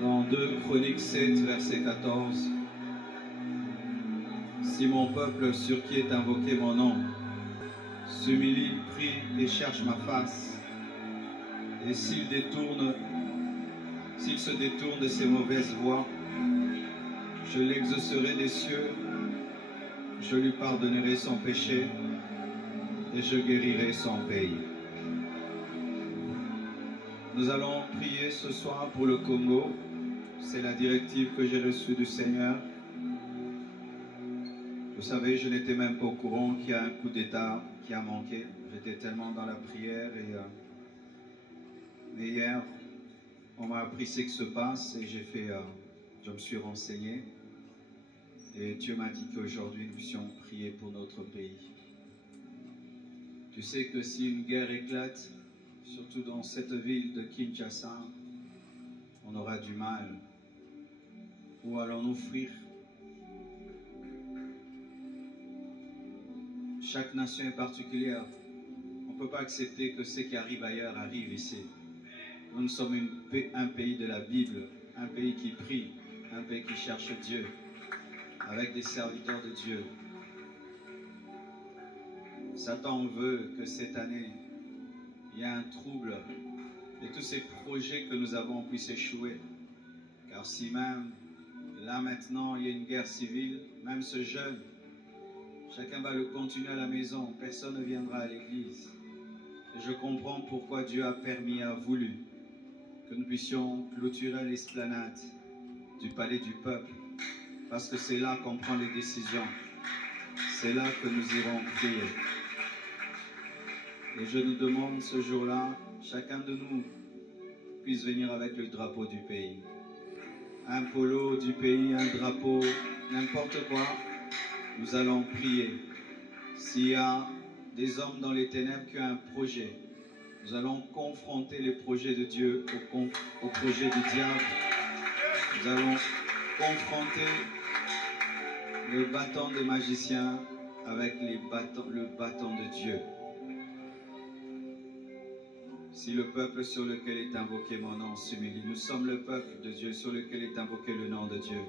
Dans 2 Chroniques 7, verset 14. Si mon peuple sur qui est invoqué mon nom s'humilie, prie et cherche ma face, et s'il se détourne de ses mauvaises voies, je l'exaucerai des cieux, je lui pardonnerai son péché et je guérirai son pays. Nous allons prier ce soir pour le Congo. C'est la directive que j'ai reçue du Seigneur. Vous savez, je n'étais même pas au courant qu'il y a un coup d'État qui a manqué. J'étais tellement dans la prière mais hier, on m'a appris ce qui se passe et je me suis renseigné. Et Dieu m'a dit qu'aujourd'hui, nous puissions prier pour notre pays. Tu sais que si une guerre éclate, surtout dans cette ville de Kinshasa, on aura du mal. Où allons-nous fuir? Chaque nation est particulière. On ne peut pas accepter que ce qui arrive ailleurs arrive ici. Nous sommes un pays de la Bible, un pays qui prie, un pays qui cherche Dieu, avec des serviteurs de Dieu. Satan veut que cette année, il y ait un trouble et tous ces projets que nous avons puissent échouer. Car si même, là maintenant, il y a une guerre civile, même ce jeune, chacun va le continuer à la maison, personne ne viendra à l'église. Et je comprends pourquoi Dieu a permis, a voulu que nous puissions clôturer l'esplanade du palais du peuple. Parce que c'est là qu'on prend les décisions. C'est là que nous irons prier. Et je nous demande ce jour-là, chacun de nous puisse venir avec le drapeau du pays. Un polo du pays, un drapeau, n'importe quoi, nous allons prier. S'il y a des hommes dans les ténèbres qui ont un projet, nous allons confronter les projets de Dieu au projet du diable. Nous allons confronter le bâton des magiciens avec le bâton de Dieu. Si le peuple sur lequel est invoqué mon nom s'humilie, nous sommes le peuple de Dieu sur lequel est invoqué le nom de Dieu,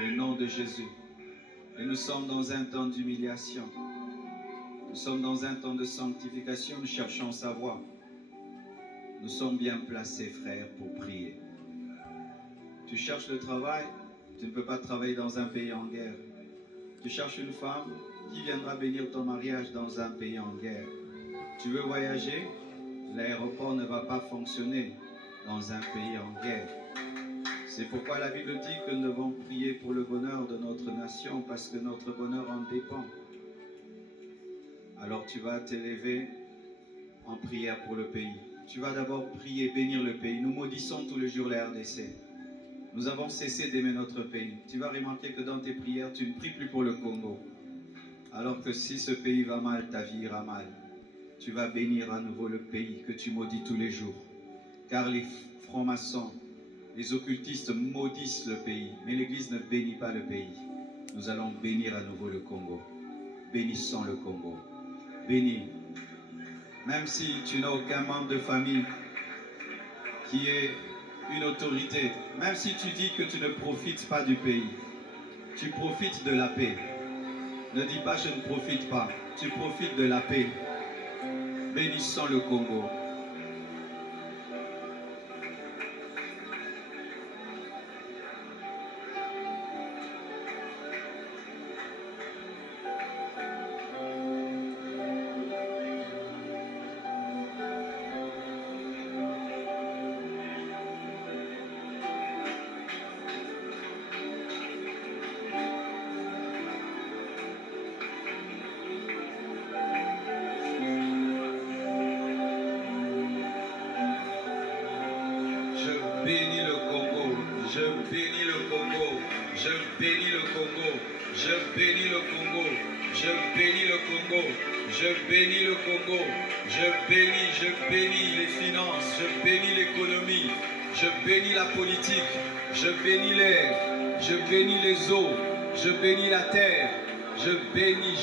le nom de Jésus. Et nous sommes dans un temps d'humiliation. Nous sommes dans un temps de sanctification, nous cherchons sa voix. Nous sommes bien placés, frères, pour prier. Tu cherches le travail, tu ne peux pas travailler dans un pays en guerre. Tu cherches une femme, qui viendra bénir ton mariage dans un pays en guerre? Tu veux voyager? L'aéroport ne va pas fonctionner dans un pays en guerre. C'est pourquoi la Bible dit que nous devons prier pour le bonheur de notre nation, parce que notre bonheur en dépend. Alors tu vas t'élever en prière pour le pays. Tu vas d'abord prier, bénir le pays. Nous maudissons tous les jours la RDC. Nous avons cessé d'aimer notre pays. Tu vas remarquer que dans tes prières, tu ne pries plus pour le Congo. Alors que si ce pays va mal, ta vie ira mal. Tu vas bénir à nouveau le pays que tu maudis tous les jours. Car les francs-maçons, les occultistes maudissent le pays, mais l'Église ne bénit pas le pays. Nous allons bénir à nouveau le Congo. Bénissons le Congo. Bénis. Même si tu n'as aucun membre de famille qui est une autorité, même si tu dis que tu ne profites pas du pays, tu profites de la paix. Ne dis pas je ne profite pas, tu profites de la paix. Bénissons le Congo. bénis le Congo, je bénis le Congo, je bénis le Congo, je bénis le Congo, je bénis le Congo, je bénis le Congo, je bénis les finances, je bénis l'économie, je bénis la politique, je bénis l'air, je bénis les eaux, je bénis la terre, je bénis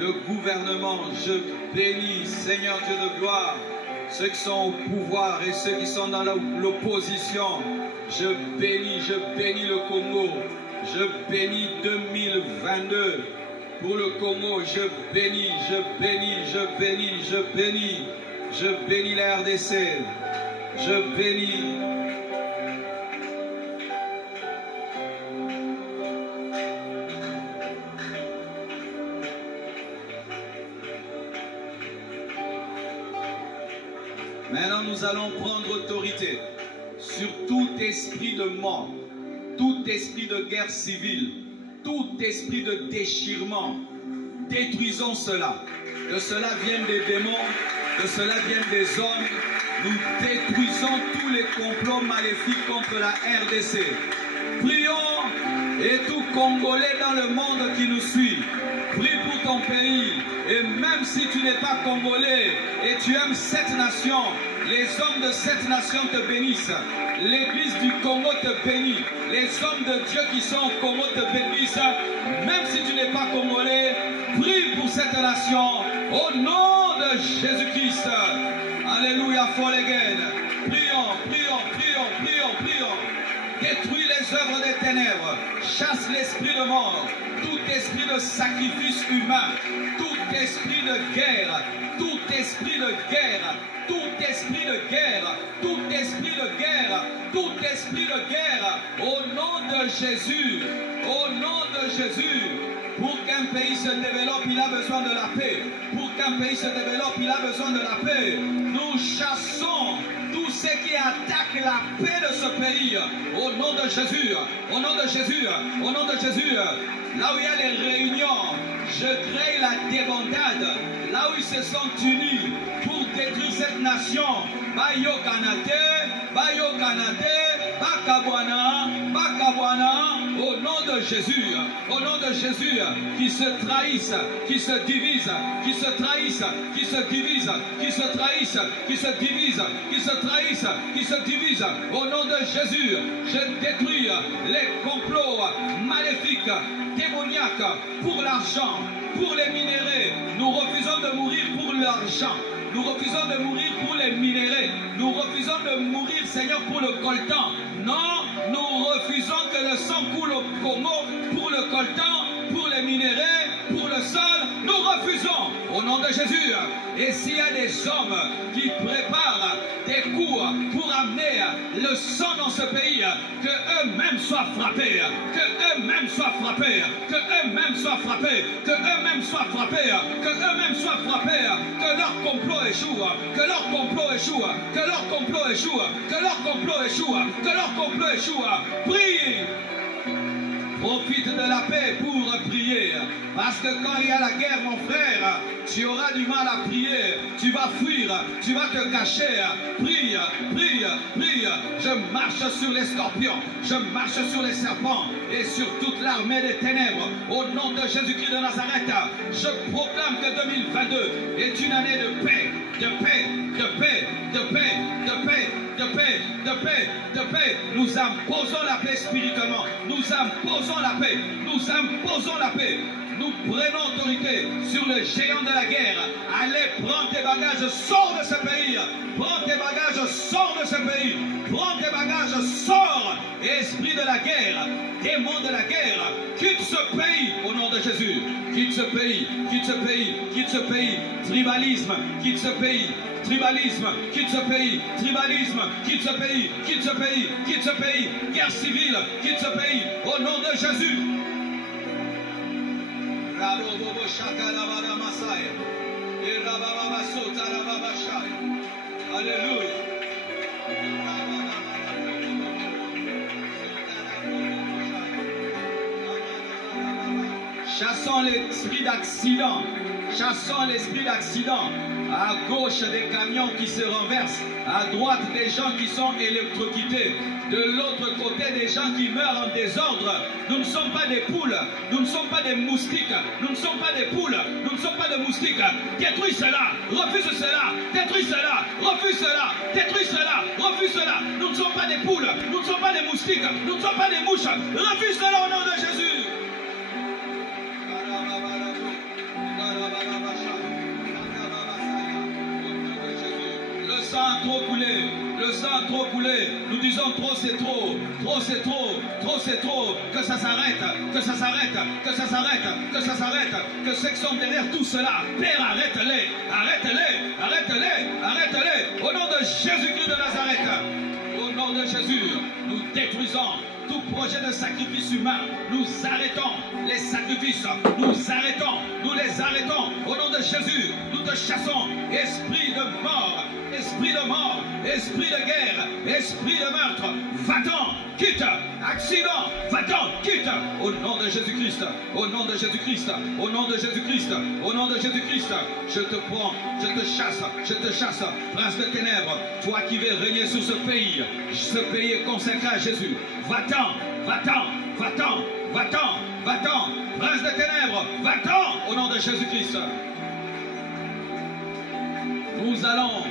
le gouvernement, je bénis, Seigneur Dieu de gloire, ceux qui sont au pouvoir et ceux qui sont dans l'opposition. Je bénis le Congo. Je bénis 2022 pour le Congo. Je bénis la RDC. Je bénis. Maintenant, nous allons prendre autorité sur tout esprit de mort, tout esprit de guerre civile, tout esprit de déchirement. Détruisons cela. De cela viennent des démons, de cela viennent des hommes. Nous détruisons tous les complots maléfiques contre la RDC. Prions, et tout Congolais dans le monde qui nous suit, prie pour ton pays. Et même si tu n'es pas Congolais et tu aimes cette nation, les hommes de cette nation te bénissent. L'église du Congo te bénit. Les hommes de Dieu qui sont au Congo te bénissent. Même si tu n'es pas Congolais, prie pour cette nation. Au nom de Jésus-Christ. Alléluia, Folegen. Prions. Détruis les œuvres des ténèbres. Chasse l'esprit de mort. Tout esprit de sacrifice humain. Tout esprit de guerre. Tout esprit de guerre. Tout esprit de guerre. Tout esprit de guerre. Tout esprit de guerre. Au nom de Jésus. Au nom de Jésus. Pour qu'un pays se développe, il a besoin de la paix. Pour qu'un pays se développe, il a besoin de la paix. Nous chassons tous ceux qui attaquent la paix de ce pays. Au nom de Jésus. Au nom de Jésus. Au nom de Jésus. Là où il y a les réunions, je crée la débandade. Là où ils se sont unis pour détruire cette nation. Bayo Kanate, Bakabwana, au nom de Jésus, qui se trahissent, qui se divisent, qui se trahissent, qui se divisent, qui se trahissent, qui se divisent, qui se trahissent, qui se divisent, au nom de Jésus, je détruis les complots maléfiques, démoniaques, pour l'argent, pour les minéraux. Nous refusons de mourir pour l'argent. Nous refusons de mourir pour les minéraux. Nous refusons de mourir, Seigneur, pour le coltan. Non, nous refusons que le sang coule au Congo pour le coltan, pour les minéraux, pour le sol. Nous refusons au nom de Jésus. Et s'il y a des hommes qui préparent des coups pour amener le sang dans ce pays, que eux-mêmes soient frappés, que eux-mêmes soient frappés, que eux-mêmes soient frappés, que eux-mêmes soient frappés, que eux-mêmes soient frappés, que leur complot échoue, que leur complot échoue, que leur complot échoue, que leur complot échoue, que leur complot échoue. Prie. Profite de la paix pour prier. Parce que quand il y a la guerre, mon frère, tu auras du mal à prier. Tu vas fuir, tu vas te cacher. Prie, prie, prie. Je marche sur les scorpions, je marche sur les serpents et sur toute l'armée des ténèbres. Au nom de Jésus-Christ de Nazareth, je proclame que 2022 est une année de paix, de paix, de paix, de paix, de paix, de paix, de paix, de paix. Nous imposons la paix spirituellement. Nous imposons la paix. Nous imposons la paix. Nous prenons autorité sur le géant de la guerre. Allez, prends tes bagages, sors de ce pays. Prends tes bagages, sors de ce pays. Prends tes bagages, sors. Esprit de la guerre, démon de la guerre, quitte ce pays au nom de Jésus. Quitte ce pays, quitte ce pays, quitte ce pays. Tribalisme, quitte ce pays. Tribalisme, quitte ce pays. Tribalisme, quitte ce pays. Quitte ce pays, quitte ce pays. Guerre civile, quitte ce pays au nom de Jésus. Alléluia. Chassons l'esprit d'accident. Chassons l'esprit d'accident. À gauche, des camions qui se renversent. À droite, des gens qui sont électrocutés. De l'autre côté, des gens qui meurent en désordre. Nous ne sommes pas des poules. Nous ne sommes pas des moustiques. Nous ne sommes pas des poules. Nous ne sommes pas des moustiques. Détruis cela. Refuse cela. Détruis cela. Refuse cela. Détruis cela. Refuse cela. Nous ne sommes pas des poules. Nous ne sommes pas des moustiques. Nous ne sommes pas des mouches. Refuse cela au nom de Jésus. Le sang a trop coulé. Le sang a trop coulé. Nous disons trop c'est trop. Trop c'est trop. Trop c'est trop. Que ça s'arrête. Que ça s'arrête. Que ça s'arrête. Que ça s'arrête. Que ceux qui sont derrière tout cela, Père, arrête-les. Arrête-les. Arrête-les. Arrête-les. Au nom de Jésus-Christ de Nazareth. Au nom de Jésus, nous détruisons tout projet de sacrifice humain. Nous arrêtons les sacrifices. Nous arrêtons. Nous les arrêtons. Au nom de Jésus, nous te chassons. Esprit de mort. Esprit de mort. Esprit de guerre. Esprit de meurtre. Va-t'en. Quitte. Accident. Va-t'en. Quitte. Au nom de Jésus-Christ. Au nom de Jésus-Christ. Au nom de Jésus-Christ. Au nom de Jésus-Christ. Je te prends. Je te chasse. Je te chasse. Prince de ténèbres. Toi qui veux régner sur ce pays. Ce pays est consacré à Jésus. Va-t'en. Va-t'en. Va-t'en. Va-t'en. Va-t'en. Prince de ténèbres. Va-t'en. Au nom de Jésus-Christ. Nous allons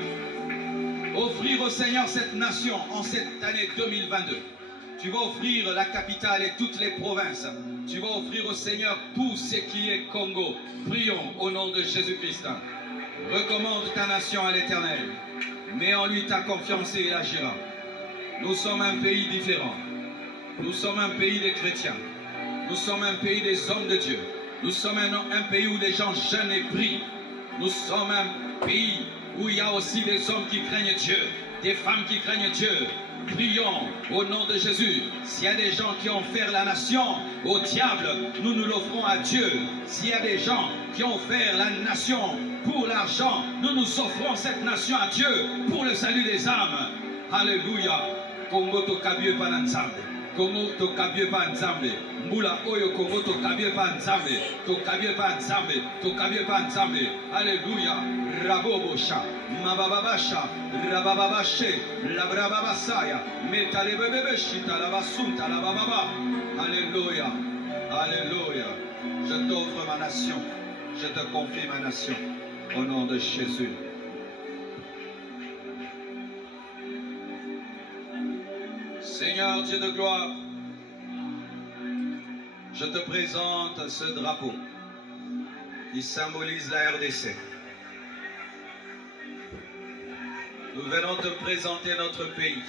offrir au Seigneur cette nation en cette année 2022. Tu vas offrir la capitale et toutes les provinces. Tu vas offrir au Seigneur tout ce qui est Congo. Prions au nom de Jésus-Christ. Recommande ta nation à l'Éternel. Mets en lui ta confiance et il agira. Nous sommes un pays différent. Nous sommes un pays des chrétiens. Nous sommes un pays des hommes de Dieu. Nous sommes un pays où les gens jeûnent et prient. Nous sommes un pays où il y a aussi des hommes qui craignent Dieu, des femmes qui craignent Dieu. Prions au nom de Jésus. S'il y a des gens qui ont offert la nation au diable, nous nous l'offrons à Dieu. S'il y a des gens qui ont offert la nation pour l'argent, nous nous offrons cette nation à Dieu pour le salut des âmes. Alléluia. Congo to kabie pa na nzambe. Congo to kabie pa nzambe. Mbula oyo Congo to kabie pa nzambe. To kabie pa nzambe. To kabie pa nzambe. Alléluia. Rabobosha. Mabababasha. Rabababashe. Labrababasaya. Metalebebeshita la basunta la bababa. Alléluia. Alléluia. Je t'offre ma nation. Je te confie ma nation. Au nom de Jésus. Seigneur Dieu de gloire, je te présente ce drapeau qui symbolise la RDC. Nous venons te présenter notre pays,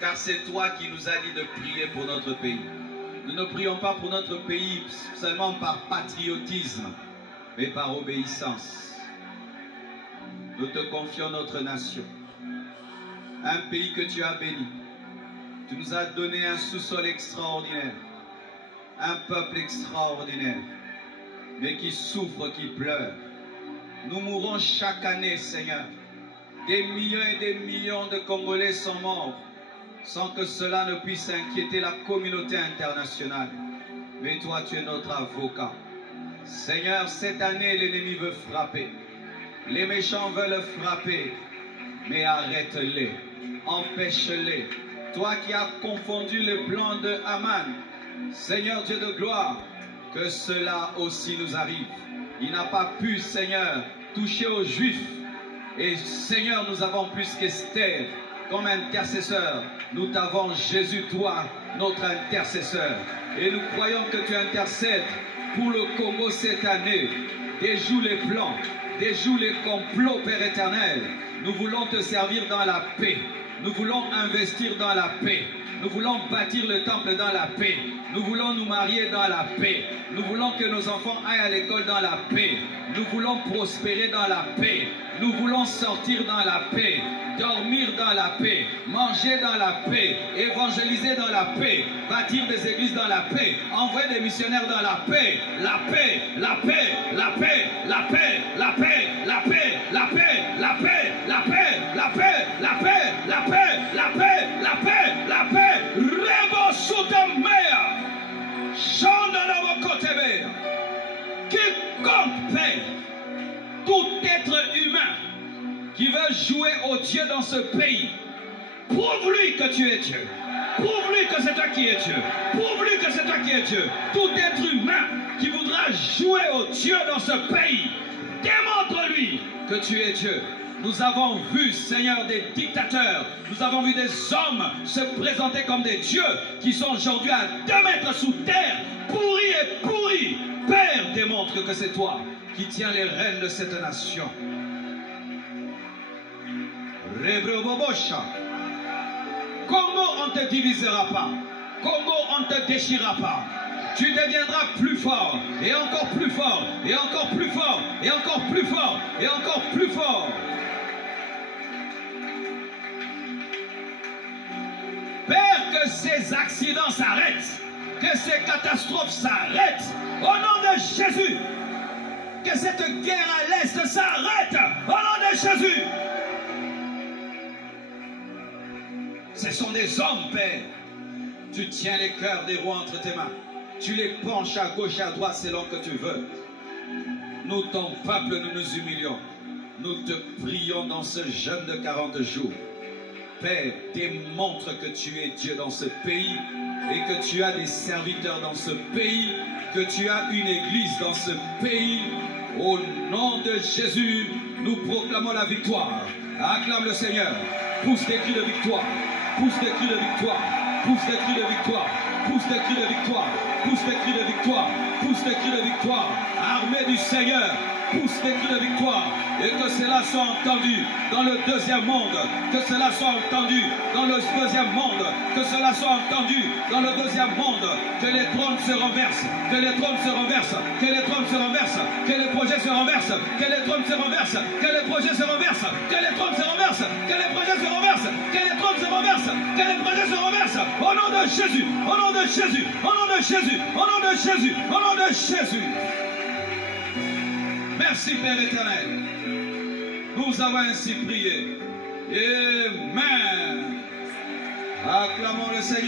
car c'est toi qui nous as dit de prier pour notre pays. Nous ne prions pas pour notre pays seulement par patriotisme, mais par obéissance. Nous te confions notre nation, un pays que tu as béni. Tu nous as donné un sous-sol extraordinaire, un peuple extraordinaire, mais qui souffre, qui pleure. Nous mourons chaque année, Seigneur. Des millions et des millions de Congolais sont morts, sans que cela ne puisse inquiéter la communauté internationale. Mais toi, tu es notre avocat. Seigneur, cette année, l'ennemi veut frapper. Les méchants veulent frapper, mais arrête-les, empêche-les. Toi qui as confondu le plan de Haman, Seigneur Dieu de gloire, que cela aussi nous arrive. Il n'a pas pu, Seigneur, toucher aux Juifs. Et Seigneur, nous avons plus qu'Esther comme intercesseur. Nous t'avons Jésus, toi, notre intercesseur. Et nous croyons que tu intercèdes pour le Congo cette année. Déjoue les plans, déjoue les complots, Père éternel. Nous voulons te servir dans la paix. Nous voulons investir dans la paix. Nous voulons bâtir le temple dans la paix. Nous voulons nous marier dans la paix. Nous voulons que nos enfants aillent à l'école dans la paix. Nous voulons prospérer dans la paix. Nous voulons sortir dans la paix, dormir dans la paix, manger dans la paix, évangéliser dans la paix, bâtir des églises dans la paix, envoyer des missionnaires dans la paix. La paix, la paix, la paix, la paix, la paix, la paix, la paix, la paix, la paix, la paix, la paix, la paix, la paix, la paix, la paix. Rebo Soudamea, Chandanamokoteber. Quiconque paix, tout être humain qui veut jouer au Dieu dans ce pays, prouve-lui que tu es Dieu. Prouve-lui que c'est toi qui es Dieu. Prouve-lui que c'est toi qui es Dieu. Tout être humain qui voudra jouer au Dieu dans ce pays, démontre-lui que tu es Dieu. Nous avons vu, Seigneur, des dictateurs. Nous avons vu des hommes se présenter comme des dieux qui sont aujourd'hui à 2 mètres sous terre, pourris et pourris. Père, démontre que c'est toi qui tiens les rênes de cette nation. Rebrobobosha. Comment on ne te divisera pas? Comment on ne te déchirera pas? Tu deviendras plus fort, et encore plus fort, et encore plus fort, et encore plus fort, et encore plus fort. Père, que ces accidents s'arrêtent, que ces catastrophes s'arrêtent, au nom de Jésus. Que cette guerre à l'Est s'arrête, au nom de Jésus. Ce sont des hommes, Père. Tu tiens les cœurs des rois entre tes mains. Tu les penches à gauche et à droite selon que tu veux. Nous, ton peuple, nous nous humilions. Nous te prions dans ce jeûne de 40 jours. Père, démontre que tu es Dieu dans ce pays et que tu as des serviteurs dans ce pays, que tu as une église dans ce pays. Au nom de Jésus, nous proclamons la victoire. Acclame le Seigneur. Pousse des cris de victoire. Pousse des cris de victoire. Pousse des cris de victoire. Pousse des cris de victoire. Pousse des cris de victoire. Pousse des cris de victoire. Armée du Seigneur. Pousse des cris de victoire. Et que cela soit entendu dans le deuxième monde. Que cela soit entendu dans le deuxième monde. Que cela soit entendu dans le deuxième monde. Que les trônes se renversent. Que les trônes se renversent. Que les trônes se renversent. Que les projets se renversent. Que les trônes se renversent. Que les projets se renversent. Que les trônes se renversent. Que les projets se renversent. Que les trônes se renversent. Que les projets se renversent. Au nom de Jésus. Au nom de Jésus. Au nom de Jésus. Au nom de Jésus. Au nom de Jésus. Merci Père éternel. Nous avons ainsi prié. Amen. Acclamons le Seigneur.